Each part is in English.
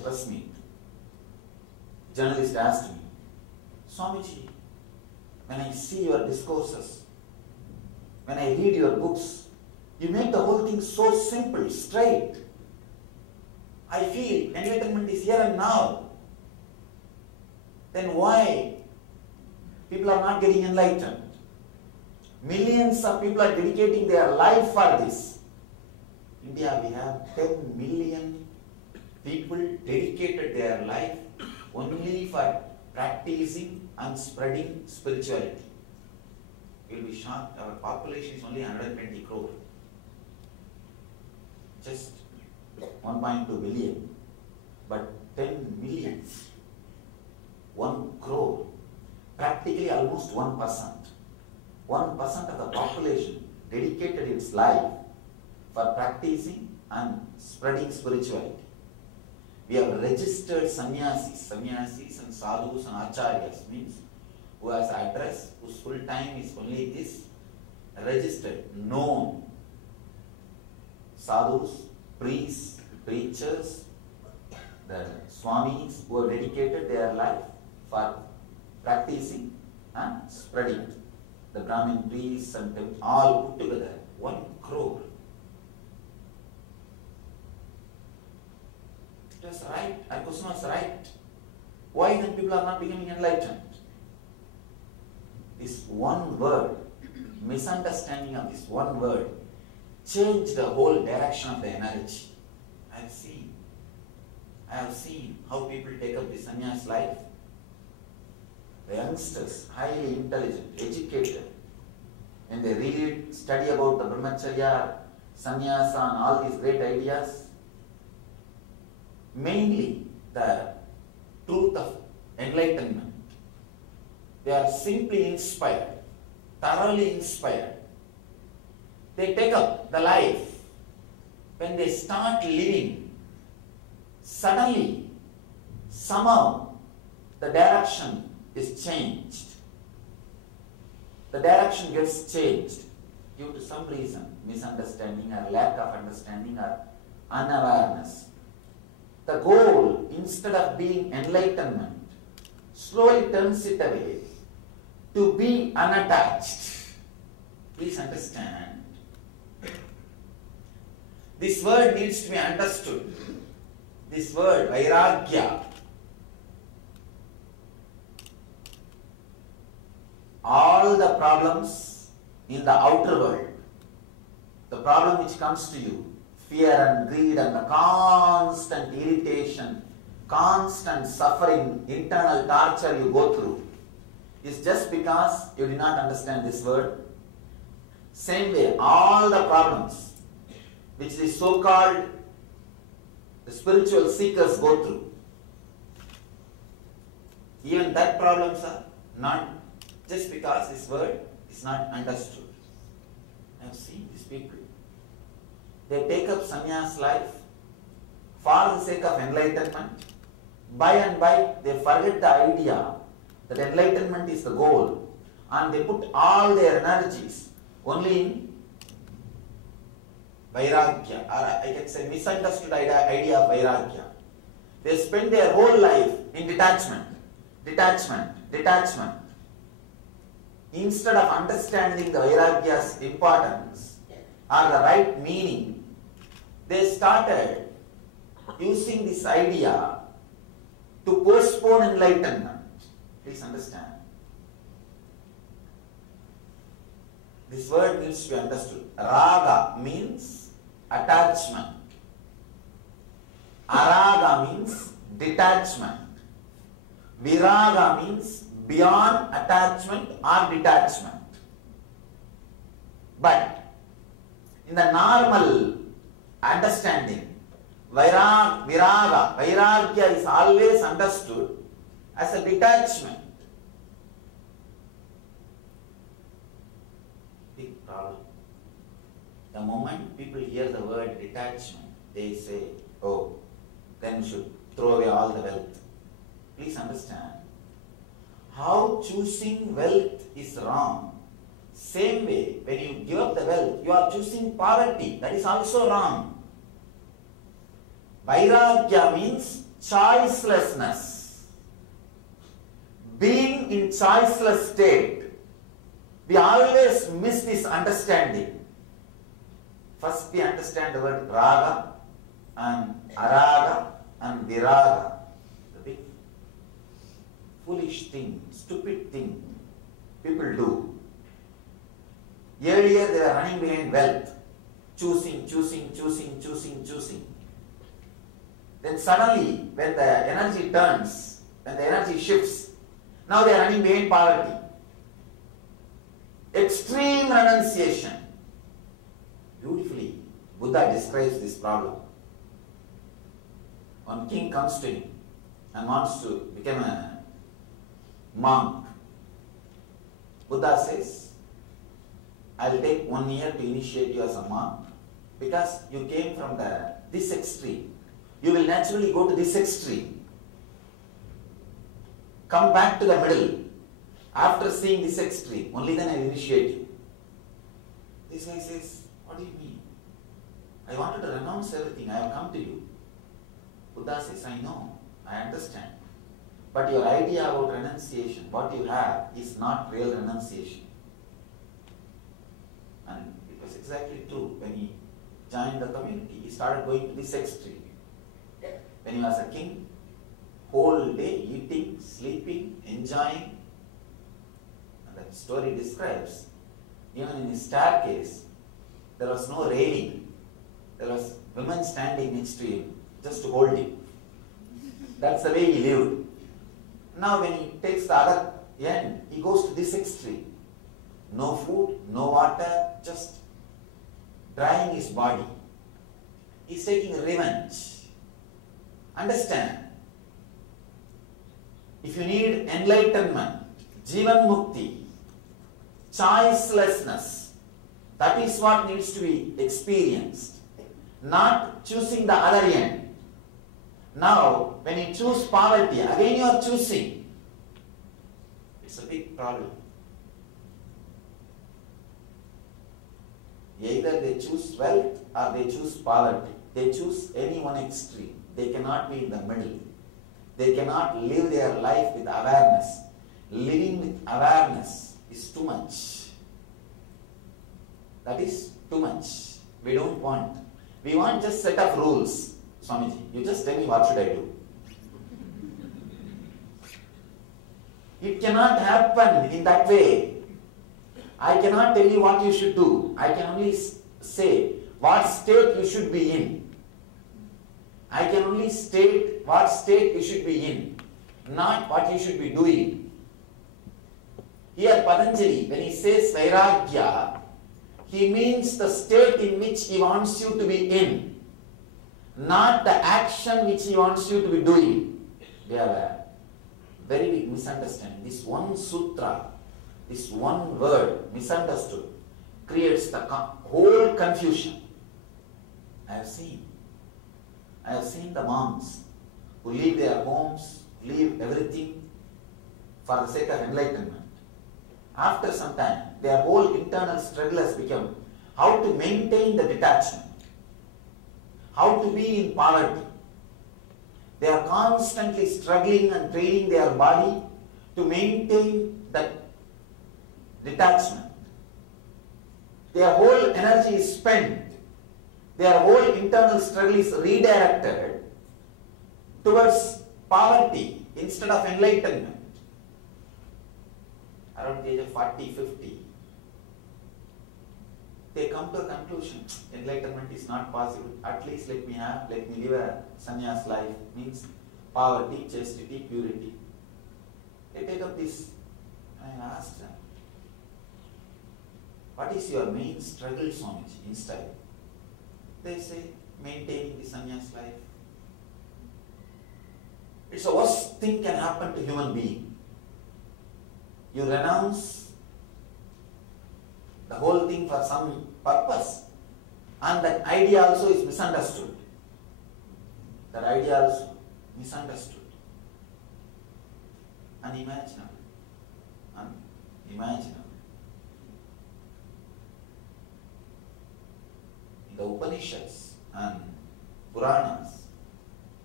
press meet. Journalist asked me, Swamiji, when I see your discourses, when I read your books, you make the whole thing so simple, straight. I feel enlightenment is here and now. Then why people are not getting enlightened? Millions of people are dedicating their life for this. India, we have 10 million people dedicated their life only for practicing and spreading spirituality. You will be shocked, our population is only 120 crore. Just 1.2 billion, but 10 million, 1 crore, practically almost 1%. 1% of the population dedicated its life for practicing and spreading spirituality. We have registered sannyasis and sadhus and acharyas, means who has address, whose full time is only this, registered, known. Sadhus, priests, preachers, the swamis who have dedicated their life for practicing and spreading. The Brahmin priests and all put together, 1 crore. It was right, our question was right. Why then people are not becoming enlightened? This one word, misunderstanding of this one word, changed the whole direction of the energy. I have seen how people take up the sannyas life. The youngsters, highly intelligent, educated, and they really study about the brahmacharya, sannyasa and all these great ideas, mainly the truth of enlightenment. They are simply inspired, thoroughly inspired. They take up the life. When they start living, suddenly, somehow, the direction is changed. The direction gets changed due to some reason, misunderstanding or lack of understanding or unawareness. The goal, instead of being enlightenment, slowly turns it away to be unattached. Please understand. This word needs to be understood. This word, vairagya, all the problems in the outer world, the problem which comes to you, fear and greed and the constant irritation, constant suffering, internal torture you go through, is just because you did not understand this word. Same way, all the problems which the so-called the spiritual seekers go through, even that problems are not just because this word is not understood. I have seen these people. They take up sannyas life for the sake of enlightenment. By and by, they forget the idea that enlightenment is the goal, and they put all their energies only in vairagya, or I can say misunderstood idea of vairagya. They spend their whole life in detachment. Instead of understanding the vairagya's importance or the right meaning, they started using this idea to postpone enlightenment. Please understand. This word needs to be understood. Raga means attachment. Araga means detachment. Viraga means beyond attachment or detachment. But in the normal understanding, vairagya is always understood as a detachment. Big problem. The moment people hear the word detachment, they say, oh, then we should throw away all the wealth. Please understand. How choosing wealth is wrong. Same way, when you give up the wealth, you are choosing poverty. That is also wrong. Vairagya means choicelessness. Being in choiceless state, we always miss this understanding. First we understand the word raga and araga and viraga. The big foolish thing, stupid thing people do. Earlier they were running behind wealth, choosing. Then suddenly when the energy turns, when the energy shifts, now they are running behind poverty. Extreme renunciation. Beautifully, Buddha describes this problem. One king comes to him and wants to become a monk. Buddha says, I will take 1 year to initiate you as a monk because you came from this extreme. You will naturally go to this extreme. Come back to the middle. After seeing this extreme, only then I will initiate you. This guy says, what do you mean? I wanted to renounce everything. I have come to you. Buddha says, I know. I understand. But your idea about renunciation, what you have, is not real renunciation. And it was exactly true. When he joined the community, he started going to this extreme. When he was a king, whole day eating, sleeping, enjoying. And that story describes, even in his staircase, there was no railing. There was women standing next to him, just to hold him. That's the way he lived. Now when he takes the other end, he goes to this extreme. No food, no water, just drying his body. He's taking revenge. Understand, if you need enlightenment, Jivan Mukti, choicelessness, that is what needs to be experienced. Not choosing the other end. Now, when you choose poverty, again you are choosing. It's a big problem. Either they choose wealth or they choose poverty. They choose any one extreme. They cannot be in the middle. They cannot live their life with awareness. Living with awareness is too much. That is too much. We don't want. We want just set of rules. Swamiji, you just tell me what should I do. It cannot happen in that way. I cannot tell you what you should do. I can only say what state you should be in. I can only state what state you should be in, not what you should be doing. Here Patanjali, when he says Vairagya, he means the state in which he wants you to be in, not the action which he wants you to be doing. They have a very big misunderstanding. This one sutra, this one word, misunderstood, creates the whole confusion. I have seen the monks who leave their homes, leave everything for the sake of enlightenment. After some time, their whole internal struggle has become how to maintain the detachment, how to be in poverty. They are constantly struggling and training their body to maintain that detachment. Their whole energy is spent. Their whole internal struggle is redirected towards poverty instead of enlightenment. Around the age of 40, 50, they come to a conclusion, enlightenment is not possible. At least let me live a sannyas life, means poverty, chastity, purity. They take up this, and I asked them, what is your main struggle, Swamiji, inside? They say, maintaining the sannyas life. It's the worst thing can happen to human being. You renounce the whole thing for some purpose, and that idea also is misunderstood. That idea also misunderstood. Unimaginable. Unimaginable. In the Upanishads and Puranas,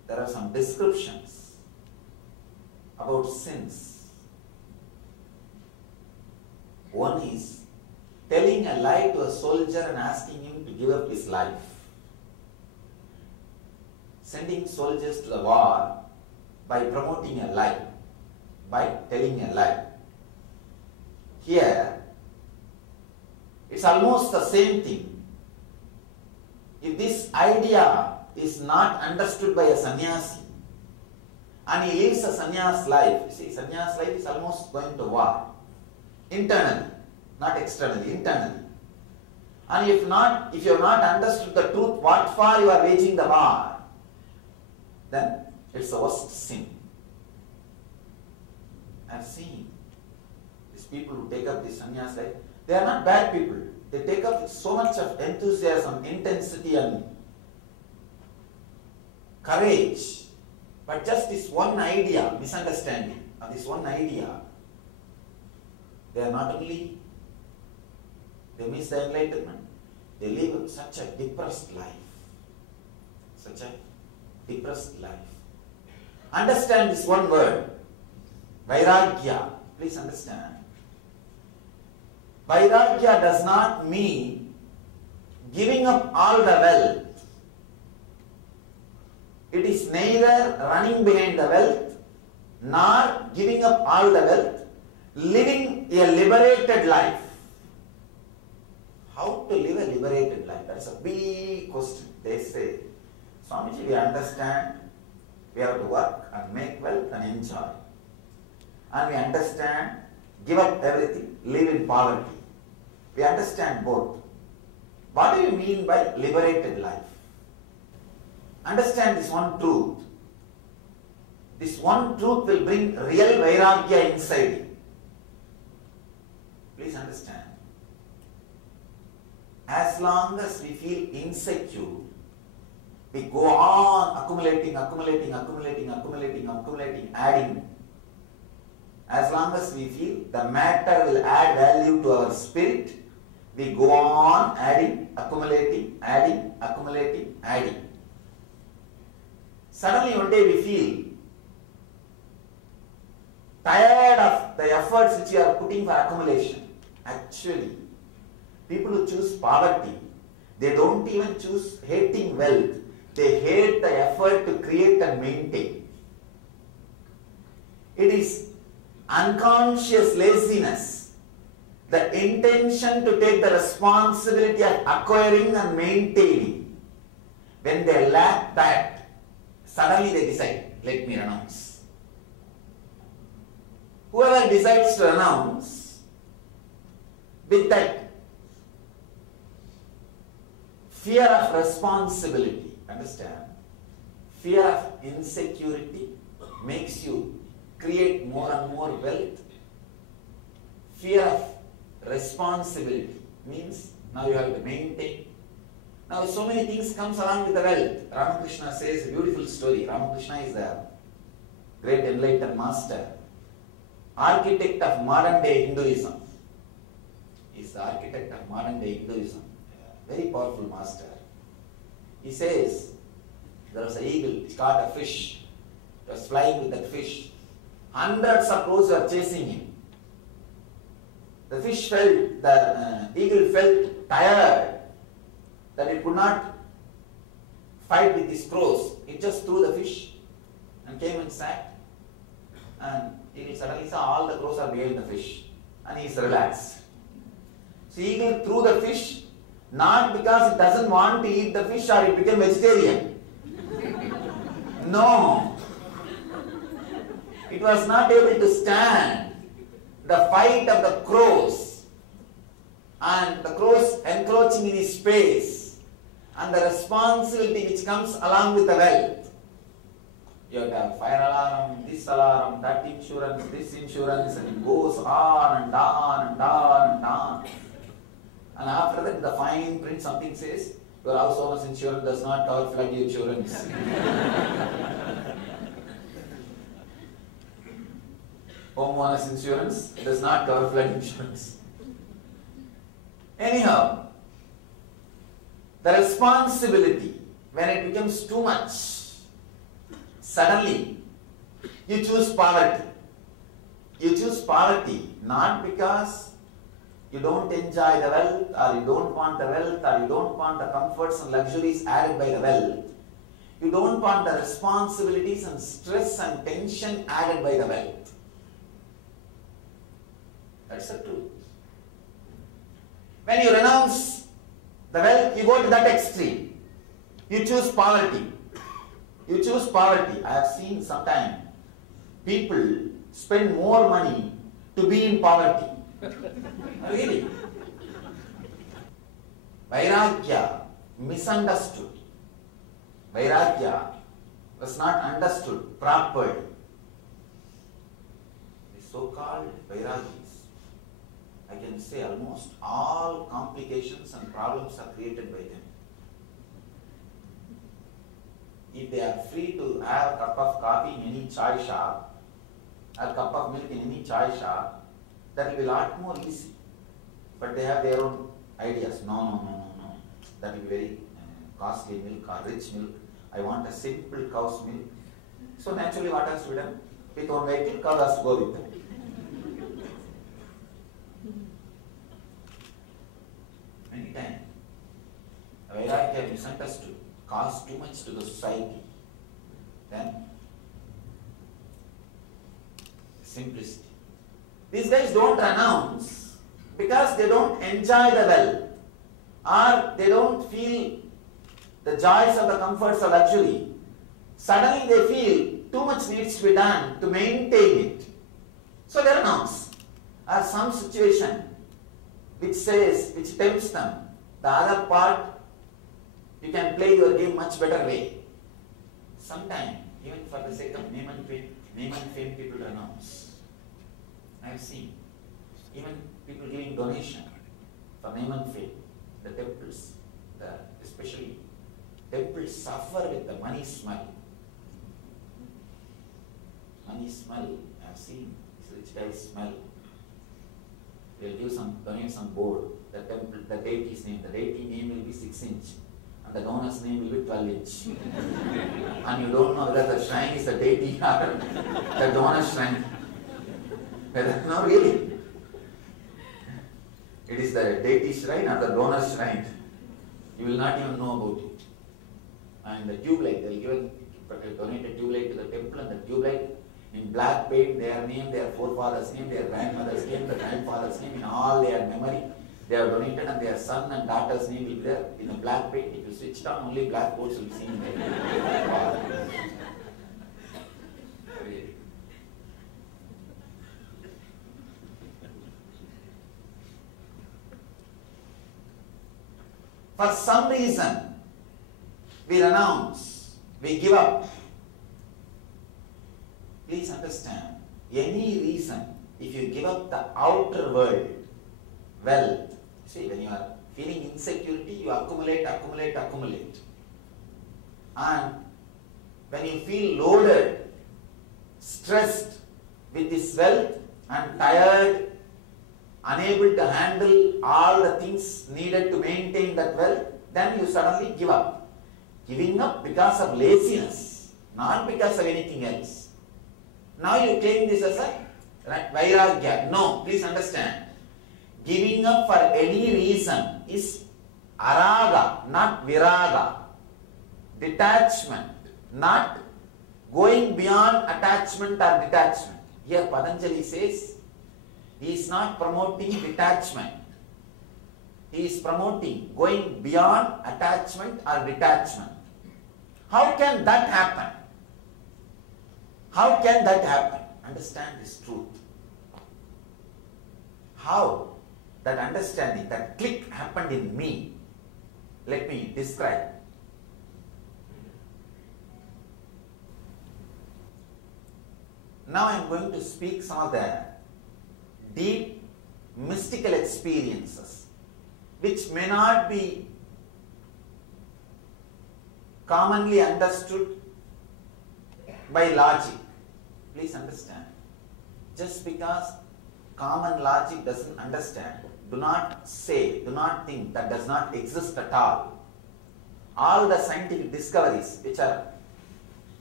there are some descriptions about sins. One is telling a lie to a soldier and asking him to give up his life. Sending soldiers to the war by promoting a lie, by telling a lie. Here, it's almost the same thing. If this idea is not understood by a sannyasi, and he lives a sannyas life, you see, sannyas life is almost going to war. Internally, not externally, internally. And if you have not understood the truth, what for you are waging the war, then it's the worst sin. I've seen these people who take up this sannyas life, they are not bad people. They take up with so much of enthusiasm, intensity and courage. But just this one idea, misunderstanding of this one idea, they are not only, they miss the enlightenment, they live such a depressed life. Such a depressed life. Understand this one word, Vairagya. Please understand. Vairagya does not mean giving up all the wealth. It is neither running behind the wealth nor giving up all the wealth, living a liberated life. How to live a liberated life? That's a big question. They say, Swamiji, we understand we have to work and make wealth and enjoy. And we understand, give up everything, live in poverty. We understand both. What do you mean by liberated life? Understand this one truth. This one truth will bring real Vairagya inside you. Please understand. As long as we feel insecure, we go on accumulating, adding. As long as we feel the matter will add value to our spirit, we go on adding, accumulating, adding. Suddenly one day we feel tired of the efforts which you are putting for accumulation. Actually, people who choose poverty, they don't even choose hating wealth. They hate the effort to create and maintain. It is unconscious laziness, the intention to take the responsibility of acquiring and maintaining. When they lack that, suddenly they decide, let me renounce. Whoever decides to renounce with that fear of responsibility, understand, fear of insecurity makes you create more and more wealth. Fear of responsibility means now you have to maintain. Now so many things comes along with the wealth. Ramakrishna says a beautiful story. Ramakrishna is the great enlightened master, architect of modern day Hinduism. He is the architect of modern day Hinduism. Very powerful master. He says there was an eagle which caught a fish. It was flying with that fish. Hundreds of crows were chasing him. The eagle felt tired that it could not fight with these crows. It just threw the fish and came and sat. And eagle suddenly saw all the crows are behind the fish. And he is relaxed. So eagle threw the fish not because it doesn't want to eat the fish or it became vegetarian. No. It was not able to stand the fight of the crows and the crows encroaching in his space and the responsibility which comes along with the wealth. You have to have fire alarm, this alarm, that insurance, this insurance, and it goes on and on and on and on. And after that, the fine print something says, your house owner's insurance does not cover flood insurance. Homeowner's insurance does not cover flood insurance. Anyhow, the responsibility, when it becomes too much, suddenly you choose poverty. You choose poverty not because you don't enjoy the wealth, or you don't want the wealth, or you don't want the comforts and luxuries added by the wealth. You don't want the responsibilities and stress and tension added by the wealth. That's the truth. When you renounce the wealth, you go to that extreme. You choose poverty. You choose poverty. I have seen sometimes people spend more money to be in poverty. Really? Vairagya, misunderstood. Vairagya was not understood properly. The so-called Vairagis, I can say almost all complications and problems are created by them. If they are free to have a cup of coffee in any chai shop, a cup of milk in any chai shop, that will be a lot more easy. But they have their own ideas. No. That will be very costly milk or rich milk. I want a simple cow's milk. So naturally what has to be done? With one vehicle, cow has to go with them. Many times, Vairagya misunderstood, cost too much to the society. Then, simplicity. These guys don't renounce because they don't enjoy the wealth, or they don't feel the joys of the comforts of luxury. Suddenly they feel too much needs to be done to maintain it. So they renounce. Or some situation which tempts them, the other part, you can play your game much better way. Sometimes, even for the sake of name and fame, people renounce. I have seen even people giving donation for name and fame. The temples, especially temples suffer with the money smell. Money smell, I have seen these rich guys smell. They will donate some board, the temple, the deity's name. The deity name will be 6 inch and the donor's name will be 12 inch. And you don't know whether the shrine is the deity or the donor's shrine. No, really. It is the deity's shrine or the donor's shrine. You will not even know about it. And the tube light, they will donate a tube light to the temple, and the tube light in black paint, their name, their forefathers' name, their grandmother's name, the grandfather's name, in all their memory, they have donated, and their son and daughter's name will be there in a black paint. If you switch it on, only black boards will be seen there. For some reason, we renounce, we give up. Please understand, any reason, if you give up the outer world, wealth, see, when you are feeling insecurity, you accumulate. And when you feel loaded, stressed with this wealth and tired, unable to handle all the things needed to maintain that wealth, then you suddenly give up. Giving up because of laziness, not because of anything else. Now you claim this as a Vairagya. No, please understand. Giving up for any reason is araga, not viraga. Detachment, not going beyond attachment or detachment. Here Patanjali says, he is not promoting detachment. He is promoting going beyond attachment or detachment. How can that happen? How can that happen? Understand this truth. How that understanding, that click happened in me. Let me describe. Now I am going to speak some of the deep mystical experiences which may not be commonly understood by logic. Please understand. Just because common logic doesn't understand, do not say, do not think that does not exist at all. All the scientific discoveries which are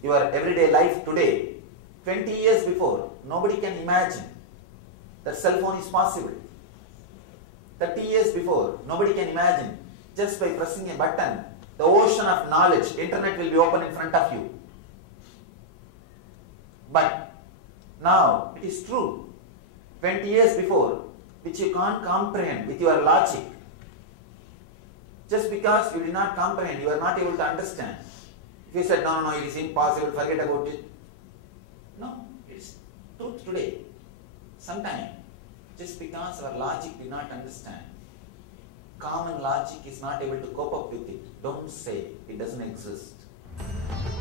your everyday life today, 20 years before, nobody can imagine that cell phone is possible. 30 years before, nobody can imagine just by pressing a button, the ocean of knowledge, internet will be open in front of you. But now it is true. 20 years before, which you can't comprehend with your logic. Just because you did not comprehend, you are not able to understand. If you said, no, it is impossible, forget about it. No, it's truth today. Sometimes, just because our logic did not understand, common logic is not able to cope up with it. Don't say it doesn't exist.